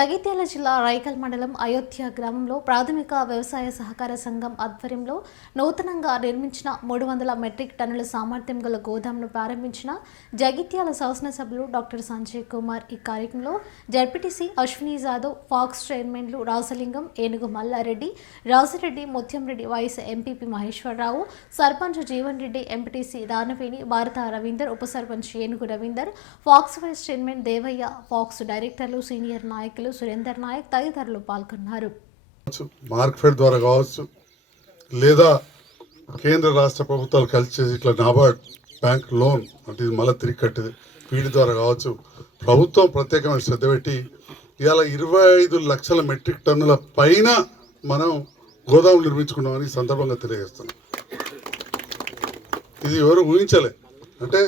జగిత్యాల జిల్లా రైకల్ మండలం అయోధ్య గ్రామంలో ప్రాథమిక వ్యవసాయ సహకార సంఘం ఆధ్వర్యంలో నూతనంగా నిర్మించిన 300 మెట్రిక్ టన్నుల సామర్థ్యం గల గోదాంను ప్రారంభించిన జగిత్యాల శాసనసభ్యులు డాక్టర్ సంజయ్ కుమార్. ఈ కార్యక్రమంలో జడ్పీటీసీ అశ్విని జాదవ్, ఫాక్స్ చైర్మన్లు Rajalingam, Enugu Mallareddy, Rajireddy, Mutyamreddy, vice MPP Maheshwararao, sarpanch Jeevan Reddy, MPTC Danaveni, Bharatha Ravinder, ఉప sarpanch Enugu Ravinder, PACS vice chairman Devaiah, PACS డైరెక్టర్లు, సీనియర్ నాయకులు సురేందర్ నాయక్ తదితరులు పాల్గొన్నారు. మార్కెట్ ద్వారా కావచ్చు, లేదా కేంద్ర రాష్ట్ర ప్రభుత్వాలు కలిసి చేసి ఇట్లా నాబార్డ్ బ్యాంక్ లోన్ అంటే ఇది మళ్ళీ తిరిగి కట్టేది వీటి ద్వారా కావచ్చు, ప్రభుత్వం ప్రత్యేకమైన శ్రద్ధ పెట్టి ఇవాళ 25 లక్షల మెట్రిక్ టన్నుల పైన మనం గోదాములు నిర్మించుకున్నామని సందర్భంగా తెలియజేస్తున్నాం. ఇది ఎవరు ఊహించలే. అంటే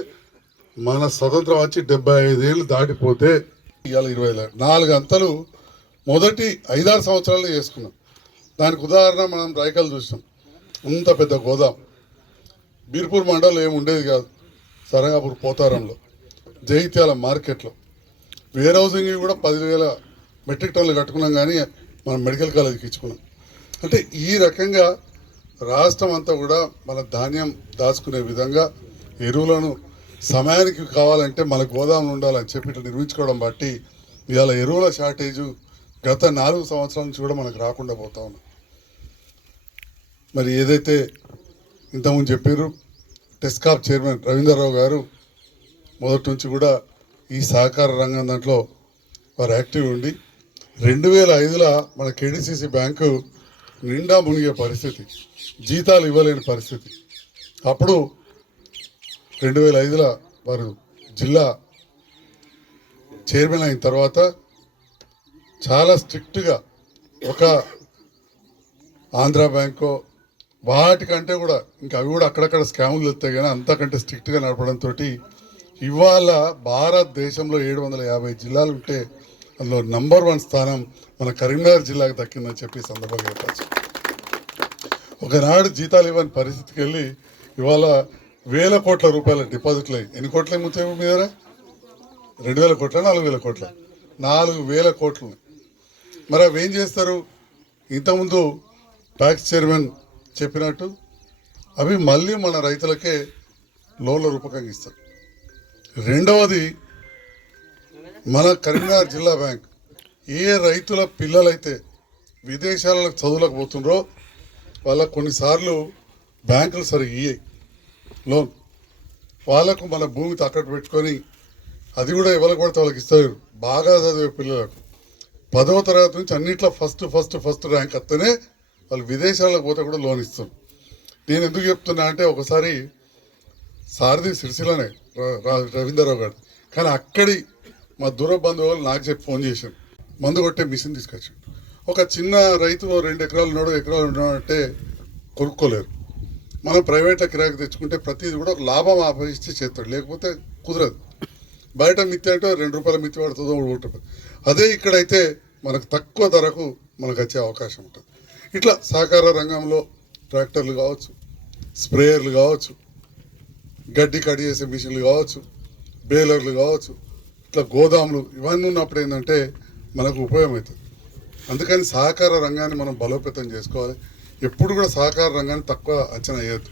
మన స్వతంత్రం వచ్చి 75 ఏళ్ళు దాటిపోతే ఇవాళ 24 అంతలు మొదటి 5-6 సంవత్సరాలు చేసుకున్నాం. దానికి ఉదాహరణ మనం రైకల్ చూసాం. అంత పెద్ద గోదాం బీర్పూర్ మండలం ఏమి ఉండేది కాదు. సరంగాపూర్ పోతారంలో, జగిత్యాల మార్కెట్లో వేర్ హౌసింగ్ కూడా 10,000 మెట్రిక్ టన్నులు కట్టుకున్నాం. కానీ మనం మెడికల్ కాలేజీకి ఇచ్చుకున్నాం. అంటే ఈ రకంగా రాష్ట్రం అంతా కూడా మన ధాన్యం దాచుకునే విధంగా ఎరువులను సమయానికి కావాలంటే మన గోదాములు ఉండాలని చెప్పి ఇట్లా నిర్మించుకోవడం బట్టి ఇవాళ ఎరువుల షార్టేజు గత 4 సంవత్సరాల నుంచి కూడా మనకు రాకుండా పోతా ఉన్నాం. మరి ఏదైతే ఇంతకుముందు చెప్పారు టెస్కాప్ చైర్మన్ రవీంద్రరావు గారు మొదటి నుంచి కూడా ఈ సహకార రంగం దాంట్లో వారు యాక్టివ్ ఉండి 2005లో మన కేడీసీసీ బ్యాంకు నిండా మునిగే పరిస్థితి, జీతాలు ఇవ్వలేని పరిస్థితి. అప్పుడు 2005లో వారు జిల్లా చైర్మన్ అయిన తర్వాత చాలా స్ట్రిక్ట్గా ఒక ఆంధ్ర బ్యాంకో వాటికంటే కూడా ఇంకా అవి కూడా అక్కడక్కడ స్కాములు వెళ్తాయి. కానీ అంతకంటే స్ట్రిక్ట్గా నడపడంతో ఇవాళ భారతదేశంలో 750 జిల్లాలు ఉంటే అందులో నంబర్ 1 స్థానం మన కరీంనగర్ జిల్లాకు దక్కిందని చెప్పి సందర్భంగా చెప్పచ్చు. ఒకనాడు జీతాలు ఇవ్వని పరిస్థితికి వెళ్ళి ఇవాళ 1,000 కోట్ల రూపాయల డిపాజిట్లు అయ్యి ఎన్ని కోట్ల ముచ్చే మీ దగ్గర 2,000 కోట్ల 4,000 కోట్ల 4,000 కోట్లు. మరి అవి ఏం చేస్తారు? ఇంతకుముందు ట్యాక్స్ చైర్మన్ చెప్పినట్టు అవి మళ్ళీ మన రైతులకే లోన్ల రూపకంగా ఇస్తారు. రెండవది మన కరీంనగర్ జిల్లా బ్యాంక్ ఏ రైతుల పిల్లలైతే విదేశాలకు చదువులకు పోతుండ్రో వాళ్ళకు కొన్నిసార్లు బ్యాంకులు సరిగ్గా ఇయ్యాయి లోన్. వాళ్ళకు మన భూమి తాకట్టు పెట్టుకొని అది కూడా ఎవరికి పడితే వాళ్ళకి ఇస్తారు. బాగా చదివే పిల్లలకు 10వ తరగతి నుంచి అన్నింటిలో ఫస్ట్ ర్యాంక్ వస్తేనే వాళ్ళు విదేశాలకు పోతే కూడా లోన్ ఇస్తాం. నేను ఎందుకు చెప్తున్నా అంటే ఒకసారి సారథి సిరిసిల్లనే రవీంద్రరావు గారు, కానీ అక్కడి మా దూర బంధువులు నాకు చెప్పి ఫోన్ చేశాను. మందు కొట్టే మిషన్ తీసుకొచ్చాడు. ఒక చిన్న రైతు 2 ఎకరాలు ఉన్నాడు, ఎకరాలు ఉన్నాడు అంటే కొనుక్కోలేరు. మనం ప్రైవేట్లో కిరాయికి తెచ్చుకుంటే ప్రతిదీ కూడా ఒక లాభం ఆపేసి చేస్తాడు, లేకపోతే కుదరదు. బయట మిత్తి అంటే 2 రూపాయల మిత్తి పడుతుందో 3 రూపాయలు. అదే ఇక్కడైతే మనకు తక్కువ ధరకు మనకు వచ్చే అవకాశం ఉంటుంది. ఇట్లా సహకార రంగంలో ట్రాక్టర్లు కావచ్చు, స్ప్రేయర్లు కావచ్చు, గడ్డి కడి చేసే మిషన్లు కావచ్చు, బేలర్లు కావచ్చు, ఇట్లా గోదాములు ఇవన్నీ ఉన్నప్పుడు ఏంటంటే మనకు ఉపయోగం అవుతుంది. అందుకని సహకార రంగాన్ని మనం బలోపేతం చేసుకోవాలి. ఎప్పుడు కూడా సహకార రంగాన్ని తక్కువ అంచనా వేయద్దు.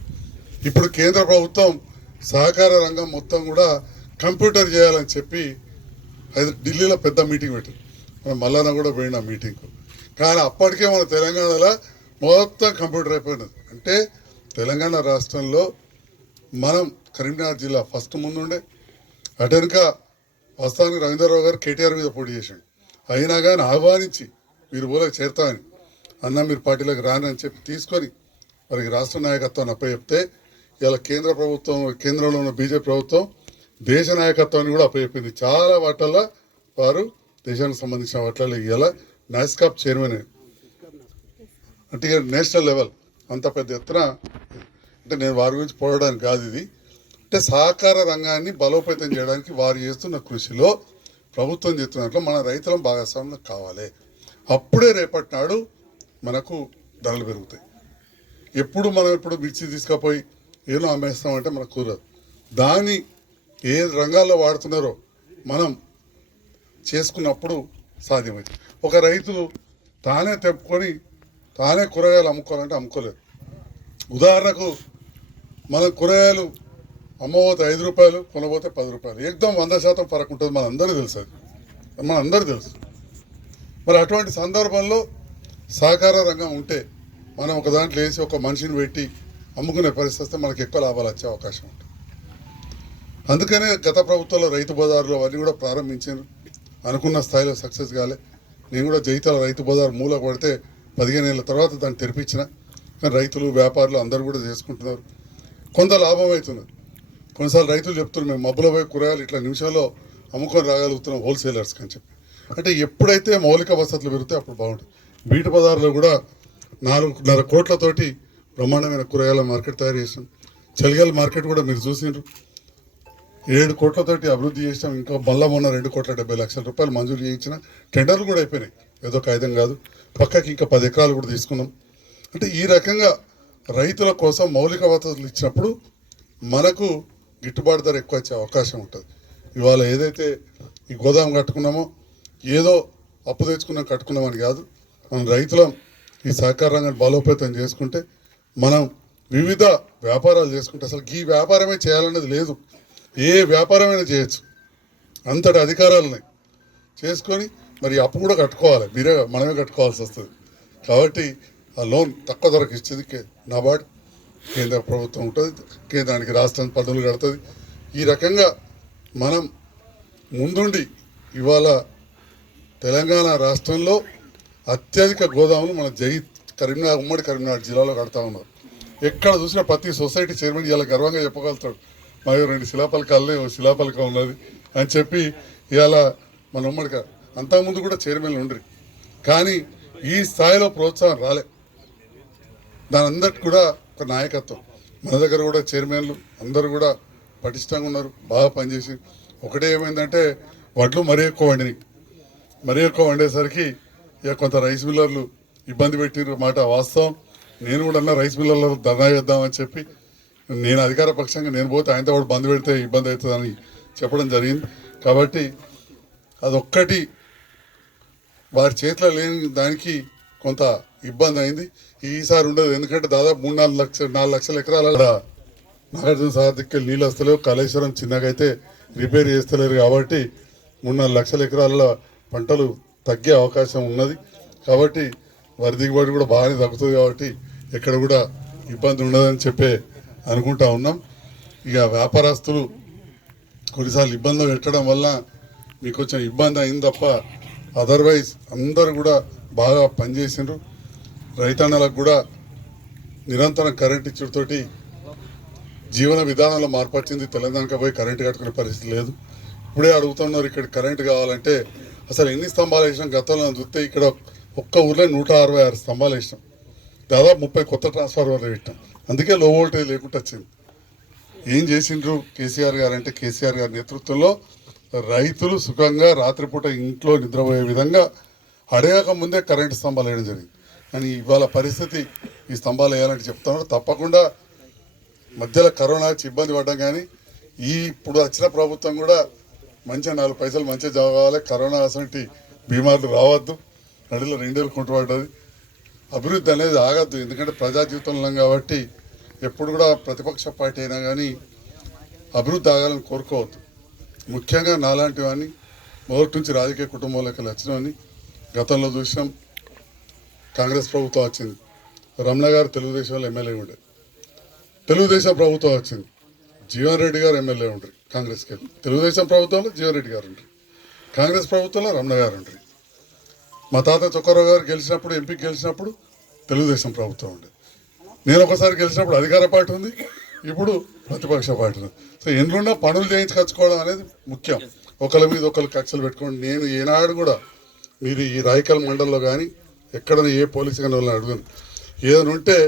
ఇప్పుడు కేంద్ర ప్రభుత్వం సహకార రంగం మొత్తం కూడా కంప్యూటర్ చేయాలని చెప్పి ఢిల్లీలో పెద్ద మీటింగ్ పెట్టింది. మనం మళ్ళా కూడా పోయిన మీటింగ్కు. కానీ అప్పటికే మన తెలంగాణలో మొత్తం కంప్యూటర్ అయిపోయినది. అంటే తెలంగాణ రాష్ట్రంలో మనం కరీంనగర్ జిల్లా ఫస్ట్ ముందుండే. అటెనక వాస్తవానికి రవీంద్రరావు గారు కేటీఆర్ మీద పోటీ చేశాడు. అయినా కానీ ఆహ్వానించి మీరు ఊళ్ళకి చేరుతామని అన్న, మీరు పార్టీలోకి రానని చెప్పి తీసుకొని వారికి రాష్ట్ర నాయకత్వాన్ని అప్పచెప్తే ఇలా కేంద్ర ప్రభుత్వం, కేంద్రంలో ఉన్న బీజేపీ ప్రభుత్వం దేశ నాయకత్వాన్ని కూడా అప్పచెప్పింది. చాలా వాటల్లో వారు దేశానికి సంబంధించిన వాటిల్లో ఇలా నాస్కాప్ చైర్మన్ అంటే నేషనల్ లెవెల్ అంత పెద్ద ఎత్తున. అంటే నేను వారి గురించి పోవడానికి కాదు ఇది. అంటే సహకార రంగాన్ని బలోపేతం చేయడానికి వారు చేస్తున్న కృషిలో ప్రభుత్వం చేస్తున్నట్లు మన రైతులను భాగస్వామ్యం కావాలి. అప్పుడే రేపటి నాడు మనకు ధరలు పెరుగుతాయి. మనం ఇప్పుడు మిర్చి తీసుకుపోయి ఏదో అమ్మేస్తామంటే మనకు కుదరదు. దాన్ని ఏ రంగాల్లో వాడుతున్నారో మనం చేసుకున్నప్పుడు సాధ్యమైంది. ఒక రైతు తానే తెప్పుకొని తానే కూరగాయలు అమ్ముకోవాలంటే అమ్ముకోలేదు. ఉదాహరణకు మనం కూరగాయలు అమ్మబోతే 5 రూపాయలు, కొనబోతే 10 రూపాయలు, ఏకదం 100% ఫరక్ ఉంటుంది. మనందరూ తెలుసు, అది మనందరూ తెలుసు. మరి అటువంటి సందర్భంలో సహకార రంగం ఉంటే మనం ఒక దాంట్లో వేసి ఒక మనిషిని పెట్టి అమ్ముకునే పరిస్థితి వస్తే మనకి ఎక్కువ లాభాలు వచ్చే అవకాశం ఉంటుంది. అందుకనే గత ప్రభుత్వంలో రైతు బజార్లు అవన్నీ కూడా ప్రారంభించారు. అనుకున్న స్థాయిలో సక్సెస్ కాలే. నేను కూడా జైతాల రైతు బజార్ మూలకు పడితే 15 ఏళ్ళ తర్వాత దాన్ని తెరిపించిన. కానీ రైతులు వ్యాపారులు అందరూ కూడా చేసుకుంటున్నారు, కొంత లాభం అవుతున్నారు. కొన్నిసార్లు రైతులు చెప్తున్నారు మేము మబ్బుల పోయి కూరగాయలు ఇట్లా నిమిషంలో అమ్ముకొని రాగలుగుతున్నాం హోల్సేలర్స్కి అని చెప్పి. అంటే ఎప్పుడైతే మౌలిక వసతులు పెరిగితే అప్పుడు బాగుంటుంది. బీట్ బజార్లో కూడా 4.5 కోట్లతోటి బ్రహ్మాండమైన కూరగాయల మార్కెట్ తయారు చేసాం. చలిగాల మార్కెట్ కూడా మీరు చూసిండ్రు, 7 కోట్లతోటి అభివృద్ధి చేసాం. ఇంకా మళ్ళా మొన్న 2,70,00,000 రూపాయలు మంజూరు చేయించిన, టెండర్లు కూడా అయిపోయినాయి. ఏదో కాగితం కాదు, పక్కకి ఇంకా 10 ఎకరాలు కూడా తీసుకున్నాం. అంటే ఈ రకంగా రైతుల కోసం మౌలిక వసతులు ఇచ్చినప్పుడు మనకు గిట్టుబాటు ధర ఎక్కువ వచ్చే అవకాశం ఉంటుంది. ఇవాళ ఏదైతే ఈ గోదాం కట్టుకున్నామో ఏదో అప్పు తెచ్చుకున్నాం కట్టుకున్నామని కాదు, మనం రైతులం ఈ సహకార రంగాన్ని బలోపేతం చేసుకుంటే మనం వివిధ వ్యాపారాలు చేసుకుంటే అసలు ఈ వ్యాపారమే చేయాలన్నది లేదు, ఏ వ్యాపారమైనా చేయొచ్చు. అంతటి అధికారాలని చేసుకొని మరి అప్పు కూడా కట్టుకోవాలి, మనమే కట్టుకోవాల్సి వస్తుంది. కాబట్టి ఆ లోన్ తక్కువ ధరకు ఇచ్చేది నాబార్డ్, కేంద్ర ప్రభుత్వం ఉంటుంది, కేంద్రానికి రాష్ట్రం పన్నులు కడుతుంది. ఈ రకంగా మనం ముందుండి ఇవాళ తెలంగాణ రాష్ట్రంలో అత్యధిక గోదాములు మన కరీంనగర్, ఉమ్మడి కరీంనగర్ జిల్లాలో కడతా ఉన్నారు. ఎక్కడ చూసినా ప్రతి సొసైటీ చైర్మన్ ఇలా గర్వంగా చెప్పగలుగుతాడు, మా 2 శిలాపలకాలనే శిలాపలకం ఉన్నది అని చెప్పి. ఇవాళ మన ఉమ్మడి అంతకుముందు కూడా చైర్మన్లు ఉండరు, కానీ ఈ స్థాయిలో ప్రోత్సాహం రాలే. దాని అందరికి కూడా ఒక నాయకత్వం. మన దగ్గర కూడా చైర్మన్లు అందరూ కూడా పటిష్టంగా ఉన్నారు, బాగా పనిచేసి. ఒకటే ఏమైందంటే వడ్లు మరీ ఎక్కువ వండేసరికి ఇక కొంత రైస్ మిల్లర్లు ఇబ్బంది పెట్టిన మాట వాస్తవం. నేను కూడా అన్న రైస్ మిల్లర్లో ధర్నా చేద్దామని చెప్పి, నేను అధికార పక్షంగా నేను పోతే ఆయనతో కూడా బంద్ పెడితే ఇబ్బంది అవుతుందని చెప్పడం జరిగింది. కాబట్టి అదొక్కటి వారి చేతిలో లేని దానికి కొంత ఇబ్బంది అయింది. ఈసారి ఉండదు, ఎందుకంటే దాదాపు 4 లక్షల ఎకరాల నాగార్జున సాగర్కి నీళ్ళు వస్తలేవు. కాళేశ్వరం చిన్నగా అయితే రిపేర్ చేస్తలేరు. కాబట్టి 3-4 లక్షల ఎకరాల పంటలు తగ్గే అవకాశం ఉన్నది. కాబట్టి వరి దిగుబడి కూడా బాగానే తగ్గుతుంది. కాబట్టి ఎక్కడ కూడా ఇబ్బంది ఉండదని చెప్పే అనుకుంటా ఉన్నాం. ఇక వ్యాపారస్తులు కొన్నిసార్లు ఇబ్బందులు పెట్టడం వల్ల మీకు కొంచెం ఇబ్బంది అయింది తప్ప అదర్వైజ్ అందరూ కూడా బాగా పనిచేసిండ్రు. రైతన్నలకు కూడా నిరంతరం కరెంట్ ఇచ్చుడుతోటి జీవన విధానంలో మార్పు వచ్చింది. తెలంగాణకి పోయి కరెంటు కట్టుకునే పరిస్థితి లేదు. ఇప్పుడే అడుగుతున్నారు ఇక్కడ కరెంటు కావాలంటే. అసలు ఎన్ని స్తంభాలు వేసినాం గతంలో చూస్తే ఇక్కడ ఒక్క ఊర్లో 166 స్తంభాలు వేసినాం, దాదాపు 30 కొత్త ట్రాన్స్ఫార్మర్లు పెట్టాం. అందుకే లో వోల్టేజ్ లేకుండా వచ్చింది. ఏం చేసిండ్రు కేసీఆర్ గారు అంటే, కేసీఆర్ గారి నేతృత్వంలో రైతులు సుఖంగా రాత్రిపూట ఇంట్లో నిద్రపోయే విధంగా అడగక ముందే కరెంటు స్తంభాలు వేయడం జరిగింది. కానీ ఇవాళ పరిస్థితి ఈ స్తంభాలు వేయాలంటే చెప్తున్నారు. తప్పకుండా మధ్యలో కరోనా వచ్చి ఇబ్బంది పడ్డాం, కానీ ఇప్పుడు వచ్చిన ప్రభుత్వం కూడా మంచిగా 4 పైసలు మంచిగా కావాలి. కరోనా అసలు బీమార్లు రావద్దు, నడిలో 2 ఏళ్ళు కుంటుపడ్డది. అభివృద్ధి అనేది ఆగద్దు, ఎందుకంటే ప్రజా జీవితంలో ఉన్నాం కాబట్టి. ఎప్పుడు కూడా ప్రతిపక్ష పార్టీ అయినా కానీ అభివృద్ధి ఆగాలని కోరుకోవద్దు. ముఖ్యంగా నాలాంటి వాడిని మొదటి నుంచి రాజకీయ కుటుంబంలోకి వచ్చినవని గతంలో చూసినాం. కాంగ్రెస్ ప్రభుత్వం వచ్చింది, రమణ గారు తెలుగుదేశంలో ఎమ్మెల్యే ఉండే. తెలుగుదేశం ప్రభుత్వం వచ్చింది, జీవన్ రెడ్డి గారు ఎమ్మెల్యే ఉండరు కాంగ్రెస్కి. తెలుగుదేశం ప్రభుత్వంలో జీవన్ రెడ్డి గారు ఉండరు, కాంగ్రెస్ ప్రభుత్వంలో రమణ గారు ఉండరు. మా తాత చొక్కరావు గారు గెలిచినప్పుడు, ఎంపీకి గెలిచినప్పుడు తెలుగుదేశం ప్రభుత్వం ఉండేది. నేను ఒకసారి గెలిచినప్పుడు అధికార పార్టీ ఉంది, ఇప్పుడు ప్రతిపక్ష పార్టీ ఉంది. సో ఎన్నున్నా పనులు చేయించుకొచ్చుకోవడం అనేది ముఖ్యం. ఒకరి మీద ఒకరు కక్షలు పెట్టుకోండి. నేను ఏనాడు కూడా మీరు ఈ రాయకల్ మండలంలో కానీ ఎక్కడైనా ఏ పోలీసు కానీ వాళ్ళని అడుగును, ఏదైనా ఉంటే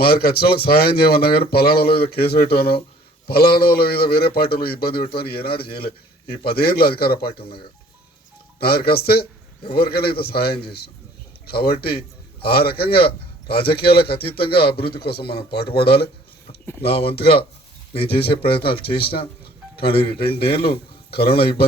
మాకు వచ్చిన వాళ్ళకి సహాయం చేయమన్నా కానీ పలానాలో ఏదో కేసు పెట్టానో, పలానాలో ఏదో వేరే పార్టీలో ఇబ్బంది పెట్టమని ఏనాడు చేయలే. ఈ 10 ఏళ్ళు అధికార పార్టీ ఉన్నాయి కదా, నా దగ్గరికి వస్తే ఎవరికైనా ఇంత సహాయం చేసాం. కాబట్టి ఆ రకంగా రాజకీయాలకు అతీతంగా అభివృద్ధి కోసం మనం పాటుపడాలి. నా వంతుగా నేను చేసే ప్రయత్నాలు చేసిన, కానీ 2 ఏళ్ళు కరోనా ఇబ్బంది